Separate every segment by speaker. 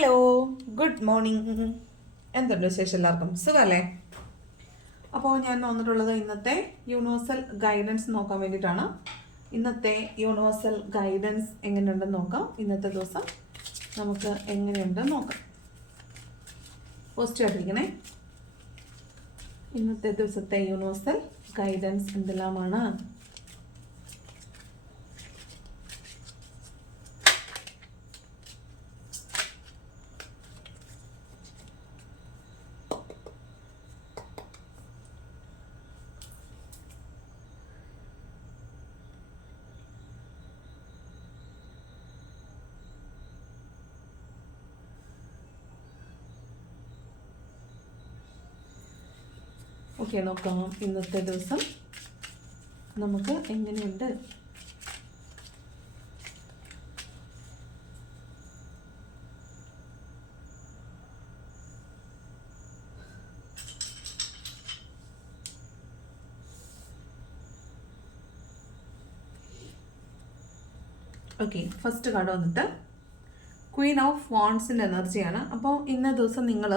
Speaker 1: Hello good morning എന്തുണ്ട് വിശേഷം എല്ലാവർക്കും? സുഖമല്ലേ അപ്പോൾ ഞാൻ വന്നിട്ടുള്ളത് ഇന്നത്തെ യൂണിവേഴ്സൽ ഗൈഡൻസ് നോക്കാൻ വേണ്ടിയിട്ടാണ്. ഇന്നത്തെ യൂണിവേഴ്സൽ ഗൈഡൻസ് എങ്ങനെയുണ്ടെന്ന് നോക്കാം. ഇന്നത്തെ ദിവസം നമുക്ക് എങ്ങനെയുണ്ടെന്ന് നോക്കാം. പോസ്റ്റ് ആയിട്ടിരിക്കണേ. ഇന്നത്തെ ദിവസത്തെ യൂണിവേഴ്സൽ ഗൈഡൻസ് എന്തെല്ലാമാണ്? ഓക്കെ നോക്കാം. ഇന്നത്തെ ദിവസം നമുക്ക് എങ്ങനെയുണ്ട്? ഓക്കെ ഫസ്റ്റ് കാർഡ് വന്നിട്ട് ക്വീൻ ഓഫ് വാൺസിന്റെ എനർജിയാണ് അപ്പോൾ ഇന്ന ദിവസം നിങ്ങൾ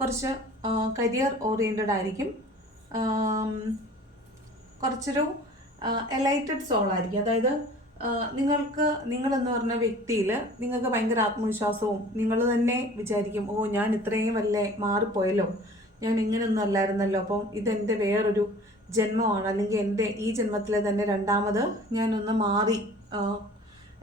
Speaker 1: കുറച്ച് കരിയർ ഓറിയന്റഡ് ആയിരിക്കും. കുറച്ചൊരു എലൈറ്റഡ് സോൾ ആയിരിക്കും. അതായത് നിങ്ങൾക്ക് നിങ്ങളെന്ന് പറഞ്ഞ വ്യക്തിയിൽ നിങ്ങൾക്ക് ഭയങ്കര ആത്മവിശ്വാസവും നിങ്ങൾ തന്നെ വിചാരിക്കും ഓ ഞാൻ ഇത്രയും വല്ലേ മാറിപ്പോയല്ലോ? ഞാൻ ഇങ്ങനെയൊന്നും അല്ലായിരുന്നല്ലോ? അപ്പം ഇതെന്റെ വേറൊരു ജന്മമാണ്. അല്ലെങ്കിൽ എന്റെ ഈ ജന്മത്തിലെ തന്നെ രണ്ടാമത് ഞാനൊന്ന് മാറി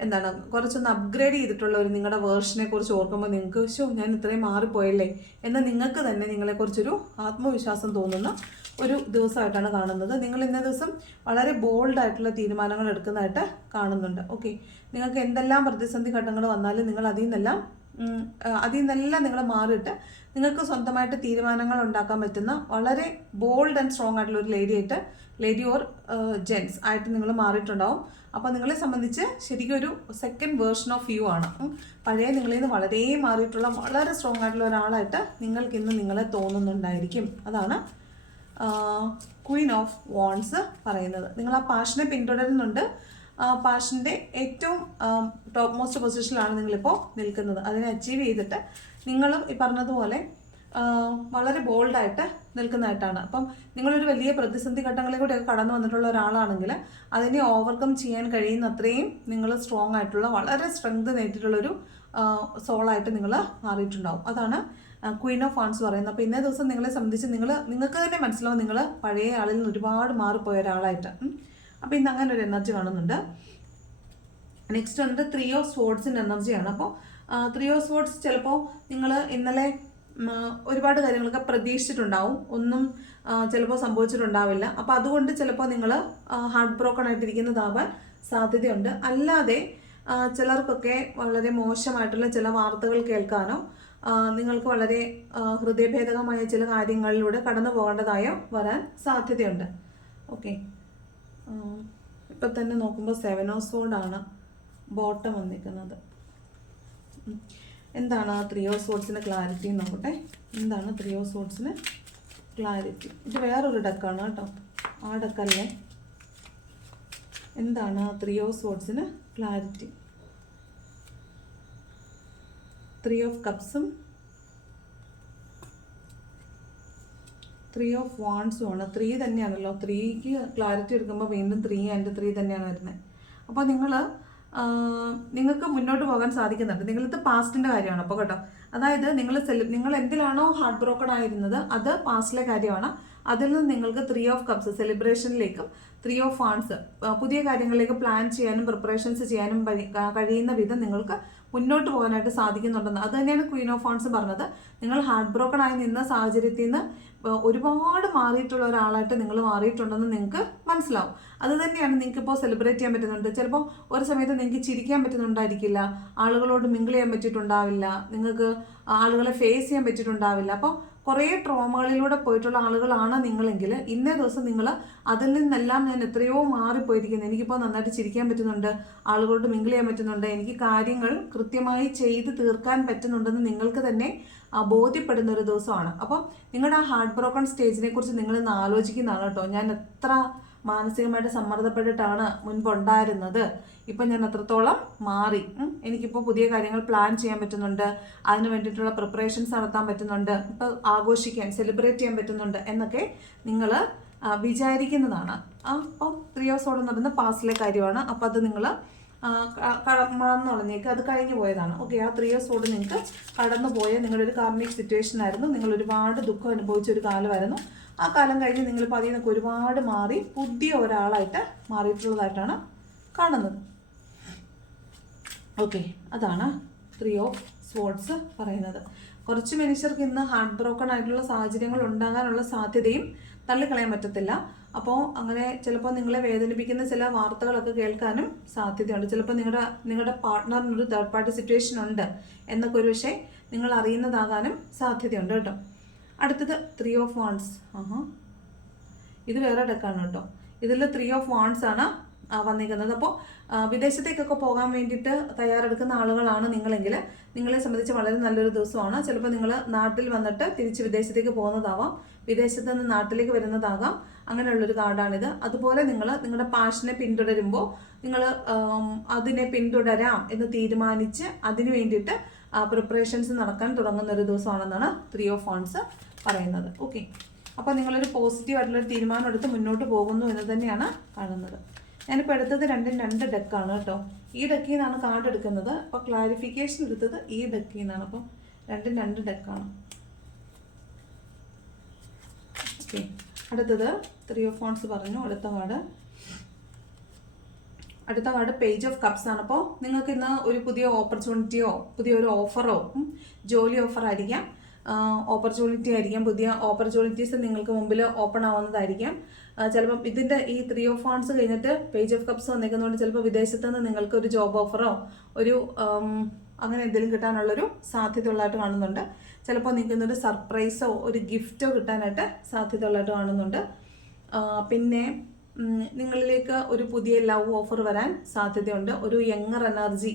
Speaker 1: എന്താണ് കുറച്ചൊന്ന് അപ്ഗ്രേഡ് ചെയ്തിട്ടുള്ള ഒരു നിങ്ങളുടെ വേർഷനെ കുറിച്ച് ഓർക്കുമ്പോൾ നിങ്ങൾക്ക് ശോ ഞാൻ ഇത്രയും മാറിപ്പോയല്ലേ? എന്ന് നിങ്ങൾക്ക് തന്നെ നിങ്ങളെക്കുറിച്ചൊരു ആത്മവിശ്വാസം തോന്നുന്ന ഒരു ദിവസമായിട്ടാണ് കാണുന്നത്. നിങ്ങൾ ഇന്ന ദിവസം വളരെ ബോൾഡായിട്ടുള്ള തീരുമാനങ്ങൾ എടുക്കുന്നതായിട്ട് കാണുന്നുണ്ട്. ഓക്കെ നിങ്ങൾക്ക് എന്തെല്ലാം പ്രതിസന്ധി ഘട്ടങ്ങൾ വന്നാലും നിങ്ങൾ അതിൽ നിന്നെല്ലാം അതിൽ നിന്നെല്ലാം നിങ്ങൾ മാറിയിട്ട് നിങ്ങൾക്ക് സ്വന്തമായിട്ട് തീരുമാനങ്ങൾ ഉണ്ടാക്കാൻ പറ്റുന്ന വളരെ ബോൾഡ് ആൻഡ് സ്ട്രോങ് ആയിട്ടുള്ള ഒരു ലേഡി ആയിട്ട് ലേഡി ഓർ ജെൻസ് ആയിട്ട് നിങ്ങൾ മാറിയിട്ടുണ്ടാവും. അപ്പോൾ നിങ്ങളെ സംബന്ധിച്ച് ശരിക്കും ഒരു സെക്കൻഡ് വേർഷൻ ഓഫ് യു ആണ് പഴയ നിങ്ങളിൽ നിന്ന് വളരെ മാറിയിട്ടുള്ള വളരെ സ്ട്രോങ് ആയിട്ടുള്ള ഒരാളായിട്ട് നിങ്ങൾക്ക് ഇന്ന് നിങ്ങളെ തോന്നുന്നുണ്ടായിരിക്കും. അതാണ് ക്വീൻ ഓഫ് വോൺസ് പറയുന്നത്. നിങ്ങൾ ആ പാഷനെ പിന്തുടരുന്നുണ്ട്. പാഷന്റെ ഏറ്റവും ടോപ്പ് മോസ്റ്റ് പൊസിഷനിലാണ് നിങ്ങളിപ്പോൾ നിൽക്കുന്നത്. അതിനെ അച്ചീവ് ചെയ്തിട്ട് നിങ്ങളും ഈ പറഞ്ഞതുപോലെ വളരെ ബോൾഡായിട്ട് നിൽക്കുന്നതായിട്ടാണ്. അപ്പം നിങ്ങളൊരു വലിയ പ്രതിസന്ധി ഘട്ടങ്ങളിൽ കൂടെയൊക്കെ കടന്നു വന്നിട്ടുള്ള ഒരാളാണെങ്കിൽ അതിനെ ഓവർകം ചെയ്യാൻ കഴിയുന്ന അത്രയും നിങ്ങൾ സ്ട്രോങ് ആയിട്ടുള്ള വളരെ സ്ട്രെങ്ത് നേടിയിട്ടുള്ളൊരു സോളായിട്ട് നിങ്ങൾ മാറിയിട്ടുണ്ടാവും. അതാണ് ക്വീൻ ഓഫ് ഫാൻസ് പറയുന്നത്. അപ്പോൾ ഇന്നേ ദിവസം നിങ്ങളെ സംബന്ധിച്ച് നിങ്ങൾ നിങ്ങൾക്ക് തന്നെ മനസ്സിലാവും നിങ്ങൾ പഴയ ആളിൽ നിന്ന് ഒരുപാട് മാറിപ്പോയ ഒരാളായിട്ട്. അപ്പോൾ ഇന്ന് അങ്ങനെ ഒരു എനർജി കാണുന്നുണ്ട്. നെക്സ്റ്റ് വന്നിട്ട് ത്രീ ഓഫ് സ്പോർട്സിന്റെ എനർജിയാണ് അപ്പോൾ ത്രീ ഓഫ് സ്പോർട്സ് ചിലപ്പോൾ നിങ്ങൾ ഇന്നലെ ഒരുപാട് കാര്യങ്ങളൊക്കെ പ്രതീക്ഷിച്ചിട്ടുണ്ടാവും. ഒന്നും ചിലപ്പോൾ സംഭവിച്ചിട്ടുണ്ടാവില്ല. അപ്പോൾ അതുകൊണ്ട് ചിലപ്പോൾ നിങ്ങൾ ഹാർട്ട് ബ്രോക്കൺ ആയിട്ടിരിക്കുന്നതാവാൻ സാധ്യതയുണ്ട്. അല്ലാതെ ചിലർക്കൊക്കെ വളരെ മോശമായിട്ടുള്ള ചില വാർത്തകൾ കേൾക്കാനോ നിങ്ങൾക്ക് വളരെ ഹൃദയഭേദകമായ ചില കാര്യങ്ങളിലൂടെ കടന്നു പോകേണ്ടതായോ വരാൻ സാധ്യതയുണ്ട്. ഓക്കെ. ഇപ്പം തന്നെ നോക്കുമ്പോൾ ഓഫ് സോഡാണ് ബോട്ടം വന്നിരിക്കുന്നത്. എന്താണ് ത്രീ ഓഫ് സോഡ്സിന് ക്ലാരിറ്റി നോക്കട്ടെ എന്താണ് ത്രീ ഓഫ് സോഡ്സിന് ക്ലാരിറ്റി ഇത് വേറൊരു ഡക്കാണ് കേട്ടോ. ആ ഡക്കല്ലേ എന്താണ് ത്രീ ഓഫ് സോഡ്സിന് ക്ലാരിറ്റി ത്രീ ഓഫ് കപ്സും ത്രീ ഓഫ് വാൺസും ആണ്. ത്രീ തന്നെയാണല്ലോ. ത്രീക്ക് ക്ലാരിറ്റി എടുക്കുമ്പോൾ വീണ്ടും ത്രീ ആൻഡ് ത്രീ തന്നെയാണ് വരുന്നത് അപ്പോൾ നിങ്ങൾ നിങ്ങൾക്ക് മുന്നോട്ട് പോകാൻ സാധിക്കുന്നുണ്ട്. നിങ്ങളിത് പാസ്റ്റിന്റെ കാര്യമാണ്. അപ്പോൾ കേട്ടോ അതായത് നിങ്ങൾ സെലി നിങ്ങൾ എന്തിലാണോ ഹാർട്ട് ബ്രോക്കൺ ആയിരുന്നത് അത് പാസ്റ്റിലെ കാര്യമാണ്. അതിൽ നിന്ന് നിങ്ങൾക്ക് ത്രീ ഓഫ് കപ്സ് സെലിബ്രേഷനിലേക്കും ത്രീ ഓഫ് ഫാൺസ് പുതിയ കാര്യങ്ങളിലേക്ക് പ്ലാൻ ചെയ്യാനും പ്രിപ്പറേഷൻസ് ചെയ്യാനും കഴിയുന്ന വിധം നിങ്ങൾക്ക് മുന്നോട്ട് പോകാനായിട്ട് സാധിക്കുന്നുണ്ടെന്ന്. അത് തന്നെയാണ് ക്വീൻ ഓഫ് ഫോൺസ് പറഞ്ഞത്. നിങ്ങൾ ഹാർട്ട് ബ്രോക്കൺ ആയി നിന്ന സാഹചര്യത്തിൽ നിന്ന് ഒരുപാട് മാറിയിട്ടുള്ള ഒരാളായിട്ട് നിങ്ങൾ മാറിയിട്ടുണ്ടെന്ന് നിങ്ങൾക്ക് മനസ്സിലാവും. അത് തന്നെയാണ് നിങ്ങൾക്ക് ഇപ്പോൾ സെലിബ്രേറ്റ് ചെയ്യാൻ പറ്റുന്നുണ്ട്. ചിലപ്പോൾ ഒരു സമയത്ത് നിങ്ങൾക്ക് ചിരിക്കാൻ പറ്റുന്നുണ്ടായിരിക്കില്ല. ആളുകളോട് മിങ്കിൾ ചെയ്യാൻ പറ്റിയിട്ടുണ്ടാവില്ല. നിങ്ങൾക്ക് ആളുകളെ ഫേസ് ചെയ്യാൻ പറ്റിയിട്ടുണ്ടാവില്ല. അപ്പോൾ കുറേ ട്രോമകളിലൂടെ പോയിട്ടുള്ള ആളുകളാണ് നിങ്ങളെങ്കിൽ ഇന്നേ ദിവസം നിങ്ങൾ അതിൽ നിന്നെല്ലാം ഞാൻ എത്രയോ മാറിപ്പോയിരിക്കുന്നു. എനിക്കിപ്പോൾ നന്നായിട്ട് ചിരിക്കാൻ പറ്റുന്നുണ്ട് ആളുകളോട് മിങ്കിൾ ചെയ്യാൻ പറ്റുന്നുണ്ട് എനിക്ക് കാര്യങ്ങൾ കൃത്യമായി ചെയ്ത് തീർക്കാൻ പറ്റുന്നുണ്ടെന്ന് നിങ്ങൾക്ക് തന്നെ ബോധ്യപ്പെടുന്ന ഒരു ദിവസമാണ്. അപ്പം നിങ്ങളുടെ ആ ഹാർട്ട് ബ്രോക്കൺ സ്റ്റേജിനെ കുറിച്ച് നിങ്ങൾ ഇന്ന് ആലോചിക്കുന്നതാണ് കേട്ടോ. ഞാൻ എത്ര മാനസികമായിട്ട് സമ്മർദ്ദപ്പെട്ടിട്ടാണ് മുൻപുണ്ടായിരുന്നത്. ഇപ്പം ഞാൻ അത്രത്തോളം മാറി. എനിക്കിപ്പോൾ പുതിയ കാര്യങ്ങൾ പ്ലാൻ ചെയ്യാൻ പറ്റുന്നുണ്ട്. അതിന് വേണ്ടിയിട്ടുള്ള പ്രിപ്പറേഷൻസ് നടത്താൻ പറ്റുന്നുണ്ട്. ഇപ്പോൾ ആഘോഷിക്കാൻ സെലിബ്രേറ്റ് ചെയ്യാൻ പറ്റുന്നുണ്ട് എന്നൊക്കെ നിങ്ങൾ വിചാരിക്കുന്നതാണ്. അപ്പം ത്രീ ഹവേഴ്സ് ഓടെ നടന്ന പാസ്റ്റിലെ കാര്യമാണ്. അപ്പോൾ അത് നിങ്ങൾ മറന്നു കളഞ്ഞേക്ക്. അത് കഴിഞ്ഞു പോയതാണ്. ഓക്കെ ആ ത്രീ ഇയേഴ്സ് ഓട് നിങ്ങൾക്ക് കടന്നു പോയ നിങ്ങളുടെ ഒരു കാർമിക് സിറ്റുവേഷൻ ആയിരുന്നു. നിങ്ങൾ ഒരുപാട് ദുഃഖം അനുഭവിച്ച ഒരു കാലമായിരുന്നു. ആ കാലം കഴിഞ്ഞ് നിങ്ങൾ പതിയെ നിന്നൊക്കെ ഒരുപാട് മാറി പുതിയ ഒരാളായിട്ട് മാറിയിട്ടുള്ളതായിട്ടാണ് കാണുന്നത്. ഓക്കെ അതാണ് ത്രീ ഓഫ് സ്പോർട്സ് പറയുന്നത്. കുറച്ച് മനുഷ്യർക്ക് ഇന്ന് ഹാർട്ട് ബ്രോക്കൺ ആയിട്ടുള്ള സാഹചര്യങ്ങൾ ഉണ്ടാകാനുള്ള സാധ്യതയും തള്ളിക്കളയാൻ പറ്റത്തില്ല. അപ്പോൾ അങ്ങനെ ചിലപ്പോൾ നിങ്ങളെ വേദനിപ്പിക്കുന്ന ചില വാർത്തകളൊക്കെ കേൾക്കാനും സാധ്യതയുണ്ട്. ചിലപ്പോൾ നിങ്ങളുടെ നിങ്ങളുടെ പാർട്ട്ണറിനൊരു തേർഡ് പാർട്ടി സിറ്റുവേഷൻ ഉണ്ട്. എന്നൊക്കെ ഒരു പക്ഷേ നിങ്ങൾ അറിയുന്നതാകാനും സാധ്യതയുണ്ട് കേട്ടോ. അടുത്തത് ത്രീ ഓഫ് വാൺസ് ആഹാ. ഇത് വേറെ ഡെക്കാണ് കേട്ടോ. ഇതിൽ ത്രീ ഓഫ് വാൺസ് ആണ് വന്നിരിക്കുന്നത്. അപ്പോൾ വിദേശത്തേക്കൊക്കെ പോകാൻ വേണ്ടിയിട്ട് തയ്യാറെടുക്കുന്ന ആളുകളാണ് നിങ്ങളെങ്കിൽ നിങ്ങളെ സംബന്ധിച്ച് വളരെ നല്ലൊരു ദിവസമാണ്. ചിലപ്പോൾ നിങ്ങൾ നാട്ടിൽ വന്നിട്ട് തിരിച്ച് വിദേശത്തേക്ക് പോകുന്നതാവാം. വിദേശത്ത് നിന്ന് നാട്ടിലേക്ക് വരുന്നതാകാം. അങ്ങനെയുള്ളൊരു കാർഡാണിത്. അതുപോലെ നിങ്ങൾ നിങ്ങളുടെ പാഷനെ പിന്തുടരുമ്പോൾ നിങ്ങൾ അതിനെ പിന്തുടരാം എന്ന് തീരുമാനിച്ച് അതിന് വേണ്ടിയിട്ട് പ്രിപ്പറേഷൻസ് നടക്കാൻ തുടങ്ങുന്ന ഒരു ദിവസമാണെന്നാണ് ത്രീ ഓഫ് വാൺസ് പറയുന്നത്. ഓക്കെ അപ്പോൾ നിങ്ങളൊരു പോസിറ്റീവ് ആയിട്ടുള്ള ഒരു തീരുമാനം എടുത്ത് മുന്നോട്ട് പോകുന്നു എന്ന് തന്നെയാണ് കാണുന്നത്. ഞാനിപ്പോൾ എടുത്തത് രണ്ടും രണ്ട് ഡെക്കാണ് കേട്ടോ. ഈ ഡെക്കിൽ നിന്നാണ് കാർഡ് എടുക്കുന്നത്. അപ്പോൾ ക്ലാരിഫിക്കേഷൻ എടുത്തത് ഈ ഡെക്കിൽ നിന്നാണ്. അപ്പം രണ്ടും രണ്ട് ഡെക്കാണ് ഓക്കെ അടുത്തത് ത്രീ ഓഫ് ഫോൺസ് പറഞ്ഞു. അടുത്ത കാർഡ് അടുത്ത കാർഡ് പേജ് ഓഫ് കപ്സ് ആണ്. അപ്പോൾ നിങ്ങൾക്ക് ഇന്ന് ഒരു പുതിയ ഓപ്പർച്യൂണിറ്റിയോ പുതിയൊരു ഓഫറോ ജോലി ഓഫർ ആയിരിക്കാം. ഓപ്പർച്യൂണിറ്റി ആയിരിക്കാം. പുതിയ ഓപ്പർച്യൂണിറ്റീസ് നിങ്ങൾക്ക് മുമ്പിൽ ഓപ്പൺ ആവുന്നതായിരിക്കാം. ചിലപ്പം ഇതിന്റെ ഈ ത്രീ ഓഫ് ഫോൺസ് കഴിഞ്ഞിട്ട് പേജ് ഓഫ് കപ്സ് വന്നിരിക്കുന്നതുകൊണ്ട് ചിലപ്പോൾ വിദേശത്ത് നിന്ന് നിങ്ങൾക്ക് ഒരു ജോബ് ഓഫറോ ഒരു അങ്ങനെ എന്തെങ്കിലും കിട്ടാനുള്ളൊരു സാധ്യത ഉള്ളതായിട്ട് കാണുന്നുണ്ട്. ചിലപ്പോൾ നിങ്ങൾക്ക് ഇന്നൊരു സർപ്രൈസോ ഒരു ഗിഫ്റ്റോ കിട്ടാനായിട്ട് സാധ്യത ഉള്ളതായിട്ട് കാണുന്നുണ്ട് പിന്നെ നിങ്ങളിലേക്ക് ഒരു പുതിയ ലവ് ഓഫർ വരാൻ സാധ്യതയുണ്ട്. ഒരു യങ്ങർ എനർജി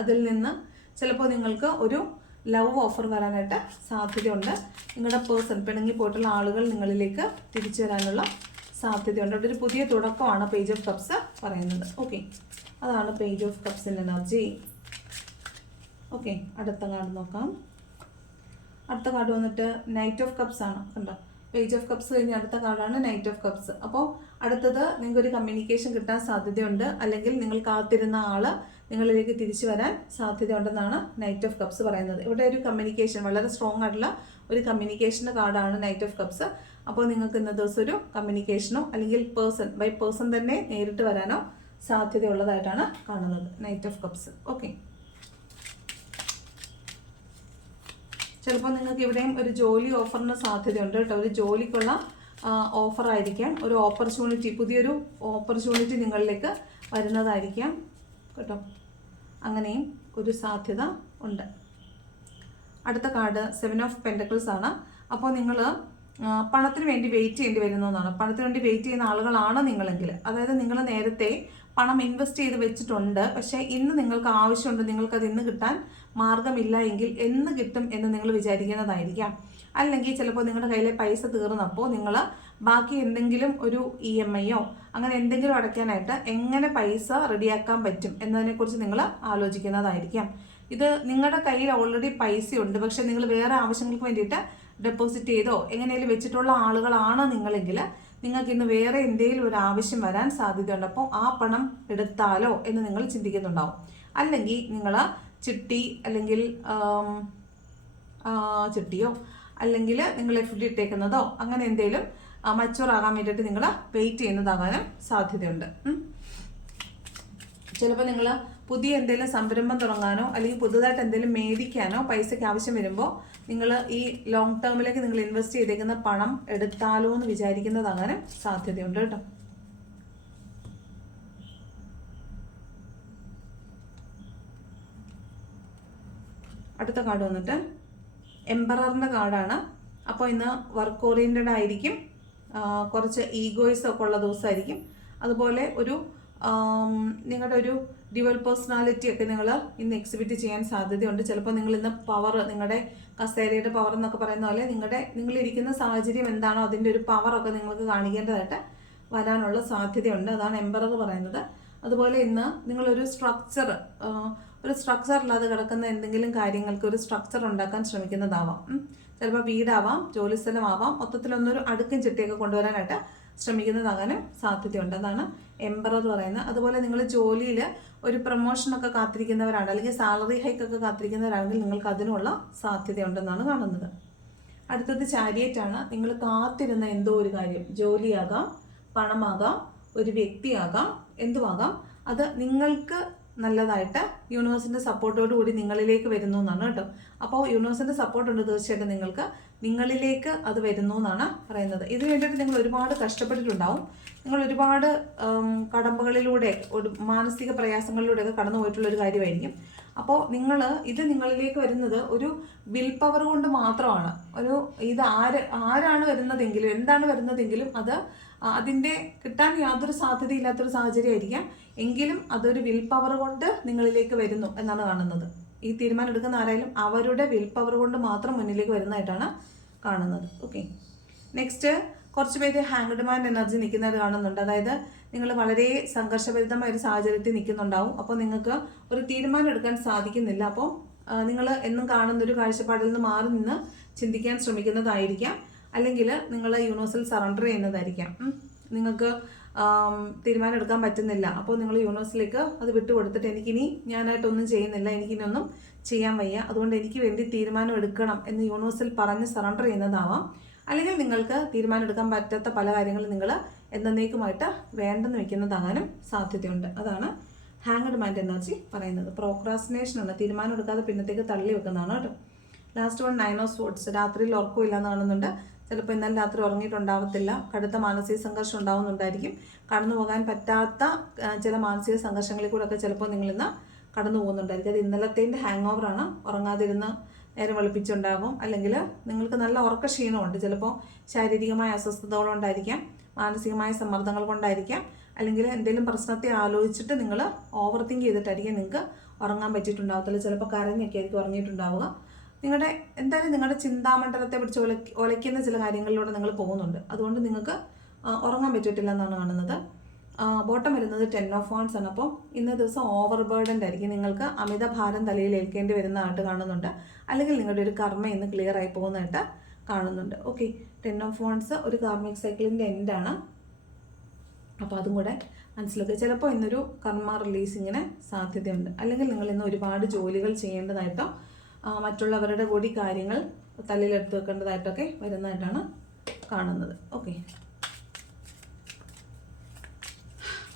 Speaker 1: അതിൽ നിന്ന് ചിലപ്പോൾ നിങ്ങൾക്ക് ഒരു ലവ് ഓഫർ വരാനായിട്ട് സാധ്യതയുണ്ട്. നിങ്ങളുടെ പേഴ്സൺ പിണങ്ങി പോയിട്ടുള്ള ആളുകൾ നിങ്ങളിലേക്ക് തിരിച്ചു വരാനുള്ള സാധ്യതയുണ്ട്. അവിടെ ഒരു പുതിയ തുടക്കമാണ് പേജ് ഓഫ് കപ്സ് പറയുന്നത്. ഓക്കെ അതാണ് പേജ് ഓഫ് കപ്സിന്റെ എനർജി. ഓക്കെ അടുത്ത കാർഡ് നോക്കാം. അടുത്ത കാർഡ് വന്നിട്ട് നൈറ്റ് ഓഫ് കപ്സ് ആണ്. കണ്ടോ? പേജ് ഓഫ് കപ്സ് കഴിഞ്ഞ അടുത്ത കാർഡാണ് നൈറ്റ് ഓഫ് കപ്സ് അപ്പോൾ അടുത്തത് നിങ്ങൾക്ക് ഒരു കമ്മ്യൂണിക്കേഷൻ കിട്ടാൻ സാധ്യതയുണ്ട്. അല്ലെങ്കിൽ നിങ്ങൾ കാത്തിരുന്ന ആൾ നിങ്ങളിലേക്ക് തിരിച്ചു വരാൻ സാധ്യത ഉണ്ടെന്നാണ് നൈറ്റ് ഓഫ് കപ്സ് പറയുന്നത്. ഇവിടെ ഒരു കമ്മ്യൂണിക്കേഷൻ വളരെ സ്ട്രോങ് ആയിട്ടുള്ള ഒരു കമ്മ്യൂണിക്കേഷന്റെ കാർഡാണ് നൈറ്റ് ഓഫ് കപ്സ് അപ്പോൾ നിങ്ങൾക്ക് ഇന്ന ദിവസം ഒരു കമ്മ്യൂണിക്കേഷനോ അല്ലെങ്കിൽ പേഴ്സൺ ബൈ പേഴ്സൺ തന്നെ നേരിട്ട് വരാനോ സാധ്യതയുള്ളതായിട്ടാണ് കാണുന്നത് നൈറ്റ് ഓഫ് കപ്സ് ഓക്കെ ചിലപ്പോൾ നിങ്ങൾക്ക് ഇവിടെയും ഒരു ജോലി ഓഫറിന് സാധ്യതയുണ്ട് കേട്ടോ. ഒരു ജോലിക്കുള്ള ഓഫറായിരിക്കാം ഒരു ഓപ്പർച്യൂണിറ്റി പുതിയൊരു ഓപ്പർച്യൂണിറ്റി നിങ്ങളിലേക്ക് വരുന്നതായിരിക്കാം കേട്ടോ. അങ്ങനെയും ഒരു സാധ്യത ഉണ്ട്. അടുത്ത കാർഡ് സെവൻ ഓഫ് പെൻഡക്കിൾസ് ആണ്. അപ്പോൾ നിങ്ങൾ പണത്തിന് വേണ്ടി വെയിറ്റ് ചെയ്യേണ്ടി വരുന്നതാണ് പണത്തിന് വേണ്ടി വെയിറ്റ് ചെയ്യുന്ന ആളുകളാണ് നിങ്ങളെങ്കിൽ. അതായത് നിങ്ങൾ നേരത്തെ പണം ഇൻവെസ്റ്റ് ചെയ്ത് വെച്ചിട്ടുണ്ട്. പക്ഷേ ഇന്ന് നിങ്ങൾക്ക് ആവശ്യമുണ്ട്. നിങ്ങൾക്കത് ഇന്ന് കിട്ടാൻ മാർഗമില്ല എങ്കിൽ എന്ന് കിട്ടും എന്ന് നിങ്ങൾ വിചാരിക്കുന്നതായിരിക്കാം. അല്ലെങ്കിൽ ചിലപ്പോൾ നിങ്ങളുടെ കയ്യിലെ പൈസ തീർന്നപ്പോൾ നിങ്ങൾ ബാക്കി എന്തെങ്കിലും ഒരു ഇ എം ഐയോ അങ്ങനെ എന്തെങ്കിലും അടയ്ക്കാനായിട്ട് എങ്ങനെ പൈസ റെഡിയാക്കാൻ പറ്റും എന്നതിനെക്കുറിച്ച് നിങ്ങൾ ആലോചിക്കുന്നതായിരിക്കാം. ഇത് നിങ്ങളുടെ കയ്യിൽ ഓൾറെഡി പൈസയുണ്ട്. പക്ഷെ നിങ്ങൾ വേറെ ആവശ്യങ്ങൾക്ക് വേണ്ടിയിട്ട് ഡെപ്പോസിറ്റ് ചെയ്തോ എങ്ങനെയും വെച്ചിട്ടുള്ള ആളുകളാണ് നിങ്ങളെങ്കിൽ നിങ്ങൾക്ക് ഇന്ന് വേറെ എന്തെങ്കിലും ഒരു ആവശ്യം വരാൻ സാധ്യതയുണ്ട്. അപ്പോൾ ആ പണം എടുത്താലോ എന്ന് നിങ്ങൾ ചിന്തിക്കുന്നുണ്ടാവും. അല്ലെങ്കിൽ നിങ്ങൾ ചിട്ടി അല്ലെങ്കിൽ ചിട്ടിയോ അല്ലെങ്കിൽ നിങ്ങൾ എഫ് ഡി ഇട്ടേക്കുന്നതോ അങ്ങനെ എന്തെങ്കിലും മച്ചുവർ ആകാൻ വേണ്ടിയിട്ട് നിങ്ങൾ വെയിറ്റ് ചെയ്യുന്നതാകാനും സാധ്യതയുണ്ട്. ചിലപ്പോൾ നിങ്ങൾ പുതിയ എന്തെങ്കിലും സംരംഭം തുടങ്ങാനോ അല്ലെങ്കിൽ പുതുതായിട്ട് എന്തെങ്കിലും മേടിക്കാനോ പൈസയ്ക്ക് ആവശ്യം വരുമ്പോൾ നിങ്ങൾ ഈ ലോങ് ടേമിലേക്ക് നിങ്ങൾ ഇൻവെസ്റ്റ് ചെയ്തേക്കുന്ന പണം എടുത്താലോ എന്ന് വിചാരിക്കുന്നതാകാനും സാധ്യതയുണ്ട് കേട്ടോ. അടുത്ത കാർഡ് വന്നിട്ട് എംബററിന്റെ കാർഡാണ് അപ്പോൾ ഇന്ന് വർക്ക് ഓറിയന്റഡ് ആയിരിക്കും. കുറച്ച് ഈഗോയിസ് ഒക്കെ ഉള്ള ദിവസമായിരിക്കും അതുപോലെ ഒരു നിങ്ങളുടെ ഒരു ഡ്യുവൽ പേഴ്സണാലിറ്റി ഒക്കെ നിങ്ങൾ ഇന്ന് എക്സിബിറ്റ് ചെയ്യാൻ സാധ്യതയുണ്ട്. ചിലപ്പോൾ നിങ്ങൾ ഇന്ന് പവർ നിങ്ങളുടെ കസേരയുടെ പവർ എന്നൊക്കെ പറയുന്ന പോലെ നിങ്ങളുടെ നിങ്ങളിരിക്കുന്ന സാഹചര്യം എന്താണോ അതിന്റെ ഒരു പവറൊക്കെ നിങ്ങൾക്ക് കാണിക്കേണ്ടതായിട്ട് വരാനുള്ള സാധ്യതയുണ്ട്. അതാണ് എംബറർ പറയുന്നത്. അതുപോലെ ഇന്ന് നിങ്ങളൊരു സ്ട്രക്ചർ ഒരു സ്ട്രക്ചർ ഇല്ലാതെ കിടക്കുന്ന എന്തെങ്കിലും കാര്യങ്ങൾക്ക് ഒരു സ്ട്രക്ചർ ഉണ്ടാക്കാൻ ശ്രമിക്കുന്നതാവാം. ചിലപ്പോൾ വീടാവാം ജോലിസ്ഥലമാവാം മൊത്തത്തിലൊന്നൊരു അടുക്കും ചിട്ടയൊക്കെ കൊണ്ടുവരാനായിട്ട് ശ്രമിക്കുന്നതാകാനും സാധ്യതയുണ്ട്. അതാണ് എംബറർ പറയുന്നത്. അതുപോലെ നിങ്ങൾ ജോലിയിൽ ഒരു പ്രൊമോഷനൊക്കെ കാത്തിരിക്കുന്നവരാണ് അല്ലെങ്കിൽ സാലറി ഹൈക്ക് ഒക്കെ കാത്തിരിക്കുന്നവരാണെങ്കിൽ നിങ്ങൾക്ക് അതിനുള്ള സാധ്യതയുണ്ടെന്നാണ് കാണുന്നത്. അടുത്തത് ചാരിയറ്റ് ആണ്. നിങ്ങൾ കാത്തിരുന്ന എന്തോ ഒരു കാര്യം ജോലിയാകാം പണമാകാം ഒരു വ്യക്തിയാകാം എന്തുമാകാം അത് നിങ്ങൾക്ക് നല്ലതായിട്ട് യൂണിവേഴ്സിന്റെ സപ്പോർട്ടോടു കൂടി നിങ്ങളിലേക്ക് വരുന്നു എന്നാണ് കേട്ടോ. അപ്പോൾ യൂണിവേഴ്സിന്റെ സപ്പോർട്ട് ഉണ്ട് തീർച്ചയായിട്ടും നിങ്ങൾക്ക് നിങ്ങളിലേക്ക് അത് വരുന്നു എന്നാണ് പറയുന്നത്. ഇത് വേണ്ടിയിട്ട് നിങ്ങൾ ഒരുപാട് കഷ്ടപ്പെട്ടിട്ടുണ്ടാവും. നിങ്ങൾ ഒരുപാട് കടമ്പകളിലൂടെ ഒരു മാനസിക പ്രയാസങ്ങളിലൂടെയൊക്കെ കടന്നു പോയിട്ടുള്ള ഒരു കാര്യമായിരിക്കും. അപ്പോൾ നിങ്ങൾ ഇത് നിങ്ങളിലേക്ക് വരുന്നത് ഒരു വിൽ പവർ കൊണ്ട് മാത്രമാണ്. ഒരു ഇത് ആര് ആരാണ് വരുന്നതെങ്കിലും എന്താണ് വരുന്നതെങ്കിലും അത് അതിന്റെ കിട്ടാൻ യാതൊരു സാധ്യതയില്ലാത്തൊരു സാഹചര്യമായിരിക്കാം. എങ്കിലും അതൊരു വിൽ പവർ കൊണ്ട് നിങ്ങളിലേക്ക് വരുന്നു എന്നാണ് കാണുന്നത്. ഈ തീരുമാനം എടുക്കുന്ന ആരായാലും അവരുടെ വിൽ പവർ കൊണ്ട് മാത്രം മുന്നിലേക്ക് വരുന്നതായിട്ടാണ് കാണുന്നത്. ഓക്കെ നെക്സ്റ്റ് കുറച്ച് പേര് ഹാങ്ഡ് മാൻ എനർജി നിൽക്കുന്നത് കാണുന്നുണ്ട്. അതായത് നിങ്ങൾ വളരെ സംഘർഷഭരിതമായ ഒരു സാഹചര്യത്തിൽ നിൽക്കുന്നുണ്ടാവും. അപ്പോൾ നിങ്ങൾക്ക് ഒരു തീരുമാനം എടുക്കാൻ സാധിക്കുന്നില്ല. അപ്പോൾ നിങ്ങൾ എന്നും കാണുന്ന ഒരു കാഴ്ചപ്പാടിൽ നിന്ന് മാറി നിന്ന് ചിന്തിക്കാൻ ശ്രമിക്കുന്നതായിരിക്കാം. അല്ലെങ്കിൽ നിങ്ങൾ യൂണിവേഴ്സൽ സറണ്ടർ ചെയ്യുന്നതായിരിക്കാം. നിങ്ങൾക്ക് തീരുമാനം എടുക്കാൻ പറ്റുന്നില്ല. അപ്പോൾ നിങ്ങൾ യൂണിവേഴ്സിലേക്ക് അത് വിട്ടുകൊടുത്തിട്ട് എനിക്കിനി ഞാനായിട്ടൊന്നും ചെയ്യുന്നില്ല. എനിക്കിനൊന്നും ചെയ്യാൻ വയ്യ. അതുകൊണ്ട് എനിക്ക് വേണ്ടി തീരുമാനം എടുക്കണം എന്ന് യൂണിവേഴ്സിൽ പറഞ്ഞ് സറണ്ടർ ചെയ്യുന്നതാവാം. അല്ലെങ്കിൽ നിങ്ങൾക്ക് തീരുമാനം എടുക്കാൻ പറ്റാത്ത പല കാര്യങ്ങളും നിങ്ങൾ എന്നേക്കുമായിട്ട് വേണ്ടെന്ന് വെക്കുന്നതാകാനും സാധ്യതയുണ്ട്. അതാണ് ഹാങ്ഡ് മൈൻഡ് എനർജി പറയുന്നത്. പ്രോക്രാസ്റ്റിനേഷൻ ആണ്. തീരുമാനം എടുക്കാതെ പിന്നത്തേക്ക് തള്ളി വെക്കുന്നതാണ് കേട്ടോ. Last one nine of swords രാത്രിയിൽ ഉറക്കമില്ല എന്ന് കാണുന്നുണ്ട്. ചിലപ്പോൾ ഇന്നലെ രാത്രി ഉറങ്ങിയിട്ടുണ്ടാവത്തില്ല. കടുത്ത മാനസിക സംഘർഷം ഉണ്ടാവുന്നുണ്ടായിരിക്കും. കടന്നു പോകാൻ പറ്റാത്ത ചില മാനസിക സംഘർഷങ്ങളിൽ കൂടെ ഒക്കെ ചിലപ്പോൾ നിങ്ങളിന്ന് കടന്നു പോകുന്നുണ്ടായിരിക്കും. അത് ഇന്നലത്തേന്റെ ഹാങ് ഓവറാണ് ഉറങ്ങാതിരുന്ന് നേരം വെളുപ്പിച്ചുണ്ടാകും. അല്ലെങ്കിൽ നിങ്ങൾക്ക് നല്ല ഉറക്ക ക്ഷീണമുണ്ട്. ചിലപ്പോൾ ശാരീരികമായ അസ്വസ്ഥതകളുണ്ടായിരിക്കാം മാനസികമായ സമ്മർദ്ദങ്ങൾ കൊണ്ടായിരിക്കാം. അല്ലെങ്കിൽ എന്തെങ്കിലും പ്രശ്നത്തെ ആലോചിച്ചിട്ട് നിങ്ങൾ ഓവർ തിങ്ക് ചെയ്തിട്ടായിരിക്കും നിങ്ങൾക്ക് ഉറങ്ങാൻ പറ്റിയിട്ടുണ്ടാവത്തില്ല ചിലപ്പോൾ കരഞ്ഞൊക്കെ ആയിരിക്കും ഉറങ്ങിയിട്ടുണ്ടാവുക. നിങ്ങളുടെ എന്തായാലും നിങ്ങളുടെ ചിന്താമണ്ഡലത്തെ പിടിച്ച് ഒല ഒലയ്ക്കുന്ന ചില കാര്യങ്ങളിലൂടെ നിങ്ങൾ പോകുന്നുണ്ട്. അതുകൊണ്ട് നിങ്ങൾക്ക് ഉറങ്ങാൻ പറ്റിയിട്ടില്ല എന്നാണ് കാണുന്നത്. ബോട്ടം വരുന്നത് ടെൻ ഓഫ് ഓൺസ് ആണ്. അപ്പോൾ ഇന്ന ദിവസം ഓവർ ബേർഡന്റ് ആയിരിക്കും. നിങ്ങൾക്ക് അമിത ഭാരം തലയിൽ ഏൽക്കേണ്ടി വരുന്നതായിട്ട് കാണുന്നുണ്ട്. അല്ലെങ്കിൽ നിങ്ങളുടെ ഒരു കർമ്മ ഇന്ന് ക്ലിയർ ആയി പോകുന്നതായിട്ട് കാണുന്നുണ്ട്. ഓക്കെ ടെൻ ഓഫ് ഓൺസ് ഒരു കാർമിക് സൈക്കിളിന്റെ എൻഡാണ് അപ്പോൾ അതും കൂടെ മനസ്സിലാക്കുക ചിലപ്പോൾ ഇന്നൊരു കർമ്മ റിലീസിങ്ങിന് സാധ്യതയുണ്ട്. അല്ലെങ്കിൽ നിങ്ങൾ ഇന്ന് ഒരുപാട് ജോലികൾ ചെയ്യേണ്ടതായിട്ടോ മറ്റുള്ളവരുടെ കൂടി കാര്യങ്ങൾ തലയിലെടുത്ത് വെക്കേണ്ടതായിട്ടൊക്കെ വരുന്നതായിട്ടാണ് കാണുന്നത്. ഓക്കെ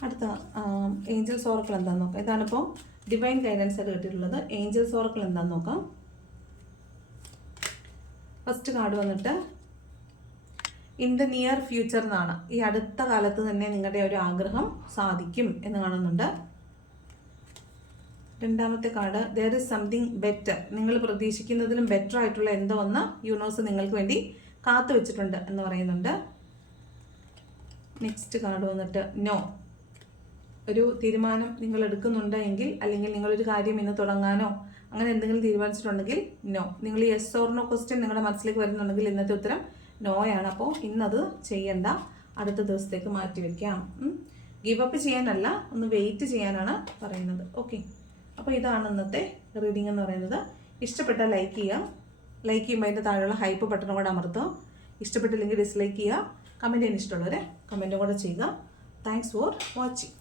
Speaker 1: അടുത്ത ഏഞ്ചൽസ് സോറക്കൾ എന്താണെന്ന് നോക്കാം. ഇതാണിപ്പോൾ ഡിവൈൻ ഗൈഡൻസ് ആയിട്ട് കിട്ടിയിട്ടുള്ളത്. ഏഞ്ചൽസ് സോറക്കൾ എന്താണെന്ന് നോക്കാം. ഫസ്റ്റ് കാർഡ് വന്നിട്ട് ഇൻ ദ നിയർ ഫ്യൂച്ചർ എന്നാണ്. ഈ അടുത്ത കാലത്ത് തന്നെ നിങ്ങളുടെ ഒരു ആഗ്രഹം സാധിക്കും എന്ന് കാണുന്നുണ്ട്. രണ്ടാമത്തെ card there is something better നിങ്ങൾ പ്രതീക്ഷിക്കുന്നതിലും ബെറ്റർ ആയിട്ടുള്ള എന്തോ ഒന്ന് യൂണിവേഴ്സ് നിങ്ങൾക്ക് വേണ്ടി കാത്തു വെച്ചിട്ടുണ്ട് എന്ന് പറയുന്നുണ്ട്. നെക്സ്റ്റ് കാർഡ് വന്നിട്ട് നോ ഒരു തീരുമാനം നിങ്ങൾ എടുക്കുന്നുണ്ട് എങ്കിൽ അല്ലെങ്കിൽ നിങ്ങളൊരു കാര്യം ഇന്ന് തുടങ്ങാനോ അങ്ങനെ എന്തെങ്കിലും തീരുമാനിച്ചിട്ടുണ്ടെങ്കിൽ നോ നിങ്ങൾ യെസ് ഓർ നോ ക്വസ്റ്റ്യൻ നിങ്ങളുടെ മനസ്സിലേക്ക് വരുന്നുണ്ടെങ്കിൽ ഇന്നത്തെ ഉത്തരം നോയാണ് അപ്പോൾ ഇന്നത് ചെയ്യണ്ട. അടുത്ത ദിവസത്തേക്ക് മാറ്റി വയ്ക്കാം ഗിവ് അപ്പ് ചെയ്യാനല്ല ഒന്ന് വെയിറ്റ് ചെയ്യാനാണ് പറയുന്നത്. ഓക്കെ അപ്പോൾ ഇതാണ് ഇന്നത്തെ റീഡിംഗ് എന്ന് പറയുന്നത്. ഇഷ്ടപ്പെട്ട ലൈക്ക് ചെയ്യുക ലൈക്ക് ചെയ്യുമ്പോൾ അതിന്റെ താഴെയുള്ള ഹൈപ്പ് ബട്ടണും കൂടെ അമർത്തുക. ഇഷ്ടപ്പെട്ടില്ലെങ്കിൽ ഡിസ്ലൈക്ക് ചെയ്യുക. കമന്റ് ചെയ്യാൻ ഇഷ്ടമുള്ളവരെ കമന്റും കൂടെ ചെയ്യുക. Thanks for watching